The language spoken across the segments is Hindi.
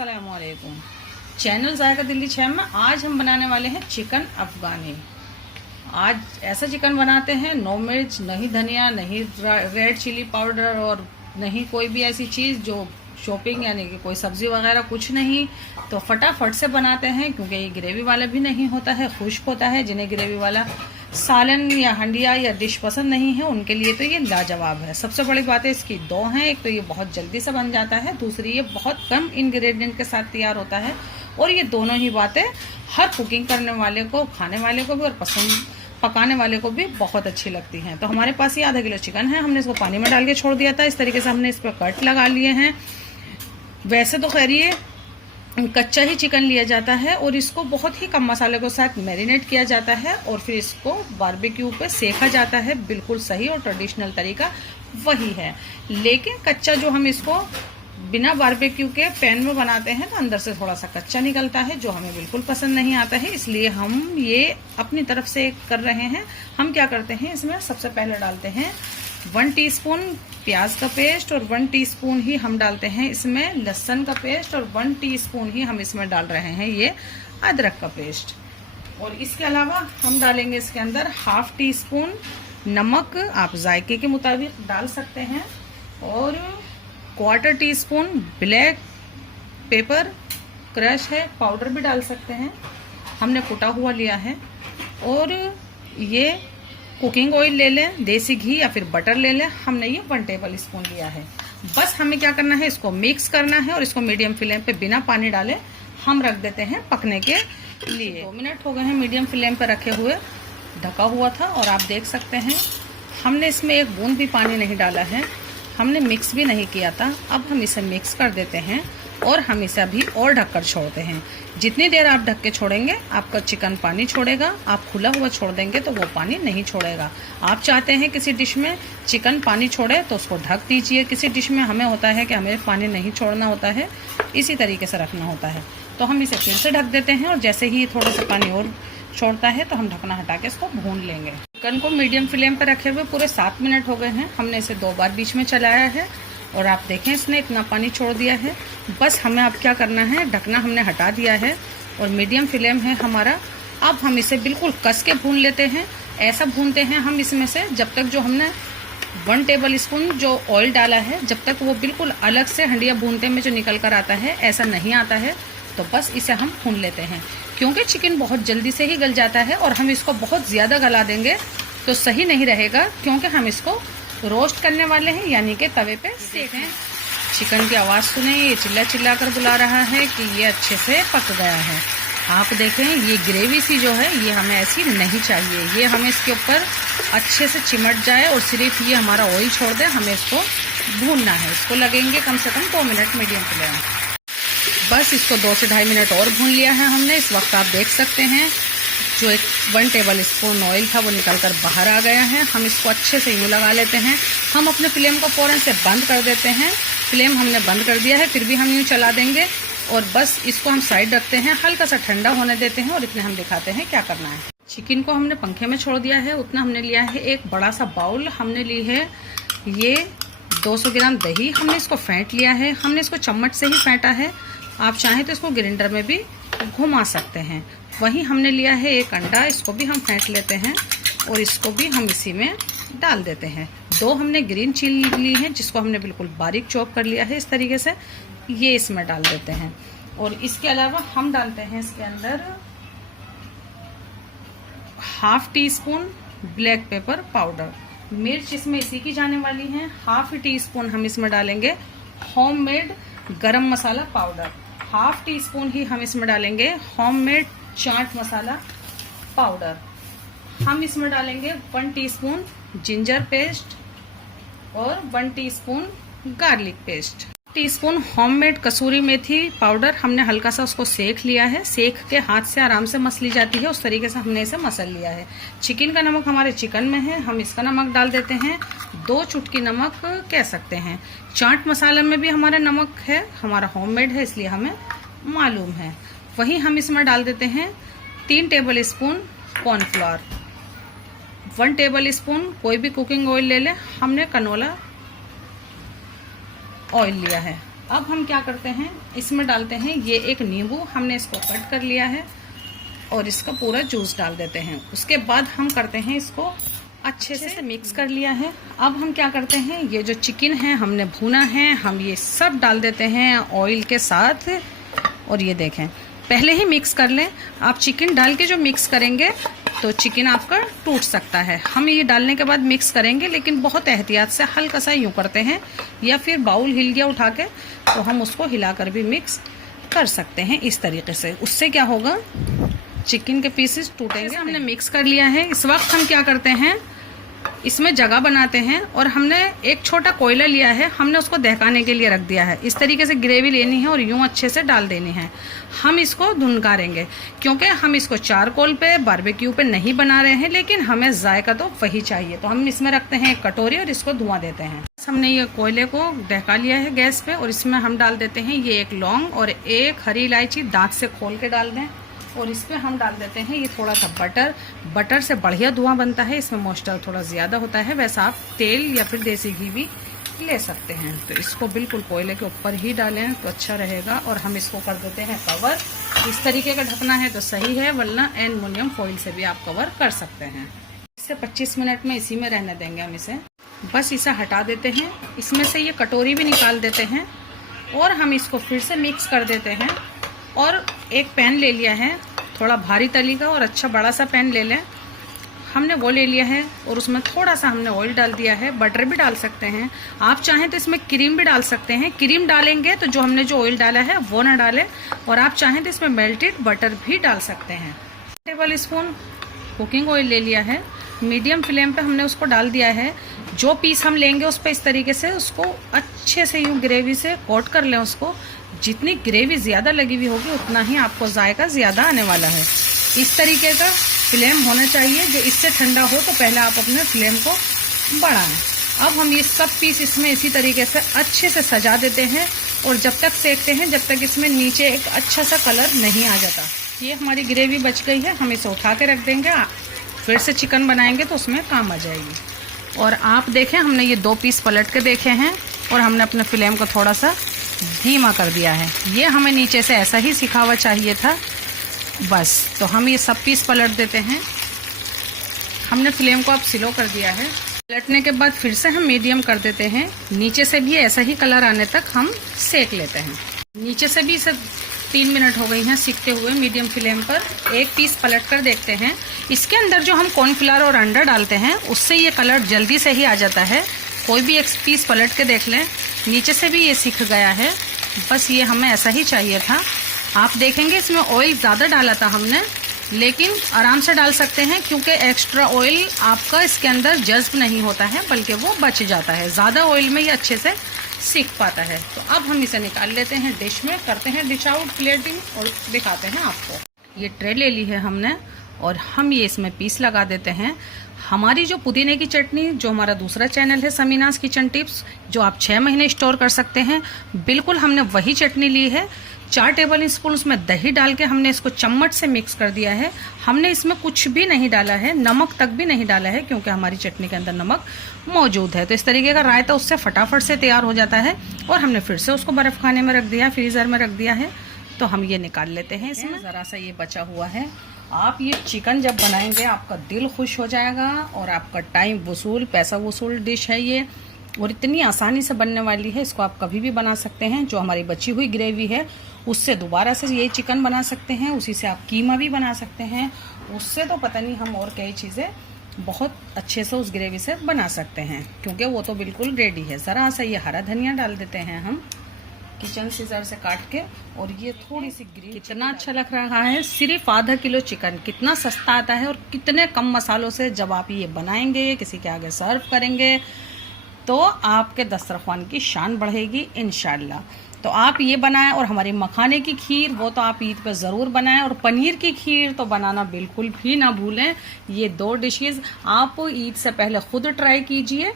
अस्सलामुअलैकुम। चैनल जायका दिल्ली 6 में आज हम बनाने वाले हैं चिकन अफगानी। आज ऐसा चिकन बनाते हैं, नो मिर्च, नहीं धनिया, नहीं रेड चिली पाउडर और नहीं कोई भी ऐसी चीज़ जो शॉपिंग यानी कि कोई सब्जी वगैरह कुछ नहीं। तो फटाफट से बनाते हैं क्योंकि ये ग्रेवी वाला भी नहीं होता है, खुश्क होता है। जिन्हें ग्रेवी वाला सालन या हंडिया या डिश पसंद नहीं है उनके लिए तो ये लाजवाब है। सबसे बड़ी बात है इसकी दो हैं, एक तो ये बहुत जल्दी से बन जाता है, दूसरी ये बहुत कम इंग्रेडिएंट के साथ तैयार होता है। और ये दोनों ही बातें हर कुकिंग करने वाले को, खाने वाले को भी और पकाने वाले को भी बहुत अच्छी लगती हैं। तो हमारे पास ये आधा किलो चिकन है, हमने इसको पानी में डाल के छोड़ दिया था। इस तरीके से हमने इस पर कट लगा लिए हैं। वैसे तो खैर ये कच्चा ही चिकन लिया जाता है और इसको बहुत ही कम मसाले के साथ मैरिनेट किया जाता है और फिर इसको बारबेक्यू पे सेका जाता है। बिल्कुल सही और ट्रेडिशनल तरीका वही है। लेकिन कच्चा जो हम इसको बिना बारबेक्यू के पैन में बनाते हैं तो अंदर से थोड़ा सा कच्चा निकलता है, जो हमें बिल्कुल पसंद नहीं आता है। इसलिए हम ये अपनी तरफ से कर रहे हैं। हम क्या करते हैं, इसमें सबसे पहले डालते हैं 1 टीस्पून प्याज का पेस्ट और 1 टीस्पून ही हम डालते हैं इसमें लहसुन का पेस्ट और 1 टीस्पून ही हम इसमें डाल रहे हैं ये अदरक का पेस्ट। और इसके अलावा हम डालेंगे इसके अंदर 1/2 टीस्पून नमक, आप जायके के मुताबिक डाल सकते हैं, और 1/4 टीस्पून ब्लैक पेपर क्रश है, पाउडर भी डाल सकते हैं, हमने कुटा हुआ लिया है। और ये कुकिंग ऑयल ले लें, देसी घी या फिर बटर ले लें, हमने ये 1 टेबल स्पून लिया है। बस हमें क्या करना है, इसको मिक्स करना है और इसको मीडियम फ्लेम पे बिना पानी डाले हम रख देते हैं पकने के लिए। 2 मिनट हो गए हैं मीडियम फ्लेम पे रखे हुए, ढका हुआ था। और आप देख सकते हैं हमने इसमें एक बूंद भी पानी नहीं डाला है, हमने मिक्स भी नहीं किया था। अब हम इसे मिक्स कर देते हैं और हम इसे अभी और ढककर छोड़ते हैं। जितनी देर आप ढक के छोड़ेंगे आपका चिकन पानी छोड़ेगा, आप खुला हुआ छोड़ देंगे तो वो पानी नहीं छोड़ेगा। आप चाहते हैं किसी डिश में चिकन पानी छोड़े तो उसको ढक दीजिए, किसी डिश में हमें होता है कि हमें पानी नहीं छोड़ना होता है, इसी तरीके से रखना होता है। तो हम इसे फिर से ढक देते हैं और जैसे ही थोड़ा सा पानी और छोड़ता है तो हम ढकना हटा के इसको भून लेंगे। चिकन को मीडियम फ्लेम पर रखे हुए पूरे 7 मिनट हो गए हैं। हमने इसे 2 बार बीच में चलाया है और आप देखें इसने इतना पानी छोड़ दिया है। बस हमें अब क्या करना है, ढकना हमने हटा दिया है और मीडियम फ्लेम है हमारा। अब हम इसे बिल्कुल कस के भून लेते हैं। ऐसा भूनते हैं हम इसमें से जब तक जो हमने 1 टेबल स्पून जो ऑयल डाला है, जब तक वो बिल्कुल अलग से हंडिया भूनते में जो निकल कर आता है, ऐसा नहीं आता है तो बस इसे हम भून लेते हैं। क्योंकि चिकन बहुत जल्दी से ही गल जाता है और हम इसको बहुत ज़्यादा गला देंगे तो सही नहीं रहेगा, क्योंकि हम इसको रोस्ट करने वाले हैं यानी कि तवे पे सेकें। चिकन की आवाज़ सुने, ये चिल्ला चिल्ला कर बुला रहा है कि ये अच्छे से पक गया है। आप देखें ये ग्रेवी सी जो है ये हमें ऐसी नहीं चाहिए, ये हमें इसके ऊपर अच्छे से चिमट जाए और सिर्फ ये हमारा ऑयल छोड़ दे। हमें इसको भूनना है, इसको लगेंगे कम से कम 2 मिनट मीडियम फ्लेम। बस इसको 2 से 2.5 मिनट और भून लिया है हमने। इस वक्त आप देख सकते हैं जो 1 टेबल स्पून ऑयल था वो निकल कर बाहर आ गया है। हम इसको अच्छे से यूँ लगा लेते हैं। हम अपने फ्लेम को फ़ौरन से बंद कर देते हैं। फ्लेम हमने बंद कर दिया है, फिर भी हम यूँ चला देंगे और बस इसको हम साइड रखते हैं, हल्का सा ठंडा होने देते हैं और इतने हम दिखाते हैं क्या करना है। चिकन को हमने पंखे में छोड़ दिया है, उतना हमने लिया है एक बड़ा सा बाउल। हमने ली है ये 200 ग्राम दही, हमने इसको फेंट लिया है। हमने इसको चम्मच से ही फेंटा है, आप चाहें तो इसको ग्राइंडर में भी घुमा सकते हैं। वहीं हमने लिया है एक अंडा, इसको भी हम फेंट लेते हैं और इसको भी हम इसी में डाल देते हैं। 2 हमने ग्रीन चिली ली है जिसको हमने बिल्कुल बारीक चॉप कर लिया है इस तरीके से, ये इसमें डाल देते हैं। और इसके अलावा हम डालते हैं इसके अंदर 1/2 टीस्पून ब्लैक पेपर पाउडर, मिर्च इसमें इसी की जाने वाली है। 1/2 टीस्पून हम इसमें डालेंगे होममेड गरम मसाला पाउडर, 1/2 टीस्पून ही हम इसमें डालेंगे होममेड चाट मसाला पाउडर। हम इसमें डालेंगे 1 टीस्पून जिंजर पेस्ट और 1 teaspoon garlic paste, teaspoon homemade कसूरी मेथी पाउडर। हमने हल्का सा उसको सेक लिया है, सेक के हाथ से आराम से मसली जाती है, उस तरीके से हमने इसे मसल लिया है। चिकन का नमक हमारे चिकन में है, हम इसका नमक डाल देते हैं, 2 चुटकी नमक कह सकते हैं। चाट मसाला में भी हमारा नमक है, हमारा होममेड है इसलिए हमें मालूम है। वहीं हम इसमें डाल देते हैं 3 table spoon cornflour, 1 table spoon कोई भी कुकिंग ऑयल ले लें, हमने कनोला ऑयल लिया है। अब हम क्या करते हैं, इसमें डालते हैं ये एक नींबू, हमने इसको कट कर लिया है और इसका पूरा जूस डाल देते हैं। उसके बाद हम करते हैं इसको अच्छे से मिक्स कर लिया है। अब हम क्या करते हैं, ये जो चिकन है हमने भुना है, हम ये सब डाल देते हैं ऑयल के साथ। और ये देखें, पहले ही मिक्स कर लें। आप चिकन डाल के जो मिक्स करेंगे तो चिकन आपका टूट सकता है। हम ये डालने के बाद मिक्स करेंगे, लेकिन बहुत एहतियात से हल्का सा यूँ करते हैं, या फिर बाउल हिल गया उठा के तो हम उसको हिलाकर भी मिक्स कर सकते हैं इस तरीके से। उससे क्या होगा, चिकन के पीसेस टूटेंगे। हमने मिक्स कर लिया है। इस वक्त हम क्या करते हैं, इसमें जगह बनाते हैं और हमने एक छोटा कोयला लिया है, हमने उसको दहकाने के लिए रख दिया है। इस तरीके से ग्रेवी लेनी है और यूं अच्छे से डाल देनी है। हम इसको धुनकारेंगे क्योंकि हम इसको चारकोल पे बारबेक्यू पे नहीं बना रहे हैं, लेकिन हमें जायका तो वही चाहिए। तो हम इसमें रखते हैं एक कटोरी और इसको धुआं देते हैं। हमने ये कोयले को दहका लिया है गैस पे और इसमें हम डाल देते हैं ये एक लौंग और एक हरी इलायची, दांत से खोल के डाल दें। और इस पे हम डाल देते हैं ये थोड़ा सा बटर। बटर से बढ़िया धुआं बनता है, इसमें मॉइस्चर थोड़ा ज़्यादा होता है। वैसा आप तेल या फिर देसी घी भी ले सकते हैं। तो इसको बिल्कुल कोयले के ऊपर ही डालें तो अच्छा रहेगा। और हम इसको कर देते हैं कवर। इस तरीके का ढकना है तो सही है, वरना एल्युमिनियम फॉइल से भी आप कवर कर सकते हैं। इससे 25 मिनट में इसी में रहने देंगे हम इसे। बस इसे हटा देते हैं, इसमें से ये कटोरी भी निकाल देते हैं और हम इसको फिर से मिक्स कर देते हैं। और एक पैन ले लिया है, थोड़ा भारी तली का और अच्छा बड़ा सा पैन ले लें। हमने वो ले लिया है और उसमें थोड़ा सा हमने ऑयल डाल दिया है। बटर भी डाल सकते हैं, आप चाहें तो इसमें क्रीम भी डाल सकते हैं। क्रीम डालेंगे तो जो हमने जो ऑयल डाला है वो ना डालें, और आप चाहें तो इसमें मेल्टेड बटर भी डाल सकते हैं। टेबल स्पून कुकिंग ऑयल ले लिया है, मीडियम फ्लेम पे हमने उसको डाल दिया है। जो पीस हम लेंगे उस पर इस तरीके से उसको अच्छे से यूँ ग्रेवी से कोट कर लें उसको। जितनी ग्रेवी ज़्यादा लगी हुई होगी उतना ही आपको जायका ज़्यादा आने वाला है। इस तरीके का फ्लेम होना चाहिए, जो इससे ठंडा हो तो पहले आप अपने फ्लेम को बढ़ाएं। अब हम ये सब पीस इसमें इसी तरीके से अच्छे से सजा देते हैं और जब तक सेकते हैं जब तक इसमें नीचे एक अच्छा सा कलर नहीं आ जाता। ये हमारी ग्रेवी बच गई है, हम इसे उठा के रख देंगे। फिर से चिकन बनाएंगे तो उसमें काम आ जाएगी। और आप देखें, हमने ये 2 पीस पलट के देखे हैं और हमने अपने फ्लेम को थोड़ा सा धीमा कर दिया है। ये हमें नीचे से ऐसा ही सिखा हुआ चाहिए था बस। तो हम ये सब पीस पलट देते हैं। हमने फ्लेम को अब स्लो कर दिया है। पलटने के बाद फिर से हम मीडियम कर देते हैं। नीचे से भी ऐसा ही कलर आने तक हम सेक लेते हैं। नीचे से भी इसे 3 मिनट हो गई हैं सीखते हुए मीडियम फ्लेम पर। एक पीस पलट कर देखते हैं। इसके अंदर जो हम कॉर्नफ्लावर और अंडा डालते हैं उससे ये कलर जल्दी से ही आ जाता है। कोई भी एक पीस पलट के देख लें, नीचे से भी ये सीख गया है। बस ये हमें ऐसा ही चाहिए था। आप देखेंगे इसमें ऑयल ज़्यादा डाला था हमने, लेकिन आराम से डाल सकते हैं क्योंकि एक्स्ट्रा ऑयल आपका इसके अंदर जज्ब नहीं होता है, बल्कि वो बच जाता है। ज़्यादा ऑयल में ये अच्छे से सीख पाता है। तो अब हम इसे निकाल लेते हैं डिश में, करते हैं डिश आउट प्लेटिंग और दिखाते हैं आपको। ये ट्रे ले ली है हमने और हम ये इसमें पीस लगा देते हैं। हमारी जो पुदीने की चटनी, जो हमारा दूसरा चैनल है समीनास किचन टिप्स, जो आप 6 महीने स्टोर कर सकते हैं, बिल्कुल हमने वही चटनी ली है। 4 टेबल स्पून उसमें दही डाल के हमने इसको चम्मच से मिक्स कर दिया है। हमने इसमें कुछ भी नहीं डाला है, नमक तक भी नहीं डाला है क्योंकि हमारी चटनी के अंदर नमक मौजूद है। तो इस तरीके का रायता उससे फटाफट से तैयार हो जाता है। और हमने फिर से उसको बर्फ खाने में रख दिया, फ्रीज़र में रख दिया है। तो हम ये निकाल लेते हैं। इसमें ज़रा सा ये बचा हुआ है। आप ये चिकन जब बनाएंगे आपका दिल खुश हो जाएगा और आपका टाइम वसूल, पैसा वसूल डिश है ये, और इतनी आसानी से बनने वाली है। इसको आप कभी भी बना सकते हैं। जो हमारी बची हुई ग्रेवी है उससे दोबारा से ये चिकन बना सकते हैं, उसी से आप कीमा भी बना सकते हैं, उससे तो पता नहीं हम और कई चीज़ें बहुत अच्छे से उस ग्रेवी से बना सकते हैं, क्योंकि वो तो बिल्कुल रेडी है। ज़रा सा ये हरा धनिया डाल देते हैं हम किचन सीजर से काट के, और ये थोड़ी सी ग्रेवी। कितना अच्छा लग रहा है। सिर्फ आधा किलो चिकन कितना सस्ता आता है और कितने कम मसालों से जब आप ये बनाएंगे, किसी के आगे सर्व करेंगे, तो आपके दस्तरखान की शान बढ़ेगी इंशाल्लाह। तो आप ये बनाएं। और हमारी मखाने की खीर, वो तो आप ईद पे ज़रूर बनाएं। और पनीर की खीर तो बनाना बिल्कुल भी ना भूलें। ये 2 डिशेस आप ईद से पहले खुद ट्राई कीजिए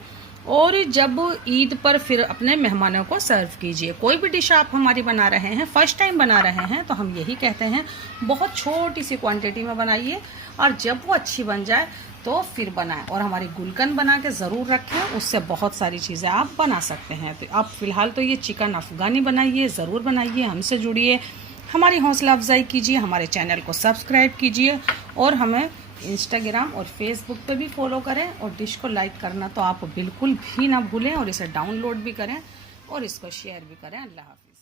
और जब ईद पर फिर अपने मेहमानों को सर्व कीजिए। कोई भी डिश आप हमारी बना रहे हैं, फर्स्ट टाइम बना रहे हैं, तो हम यही कहते हैं बहुत छोटी सी क्वांटिटी में बनाइए, और जब वो अच्छी बन जाए तो फिर बनाएं। और हमारी गुलकंद बना के ज़रूर रखें, उससे बहुत सारी चीज़ें आप बना सकते हैं। तो आप फ़िलहाल तो ये चिकन अफ़गानी बनाइए, ज़रूर बनाइए, हमसे जुड़िए, हमारी हौसला अफजाई कीजिए, हमारे चैनल को सब्सक्राइब कीजिए और हमें इंस्टाग्राम और फेसबुक पे भी फॉलो करें। और डिश को लाइक करना तो आप बिल्कुल भी ना भूलें, और इसे डाउनलोड भी करें और इसको शेयर भी करें। अल्लाह हाफ़िज़।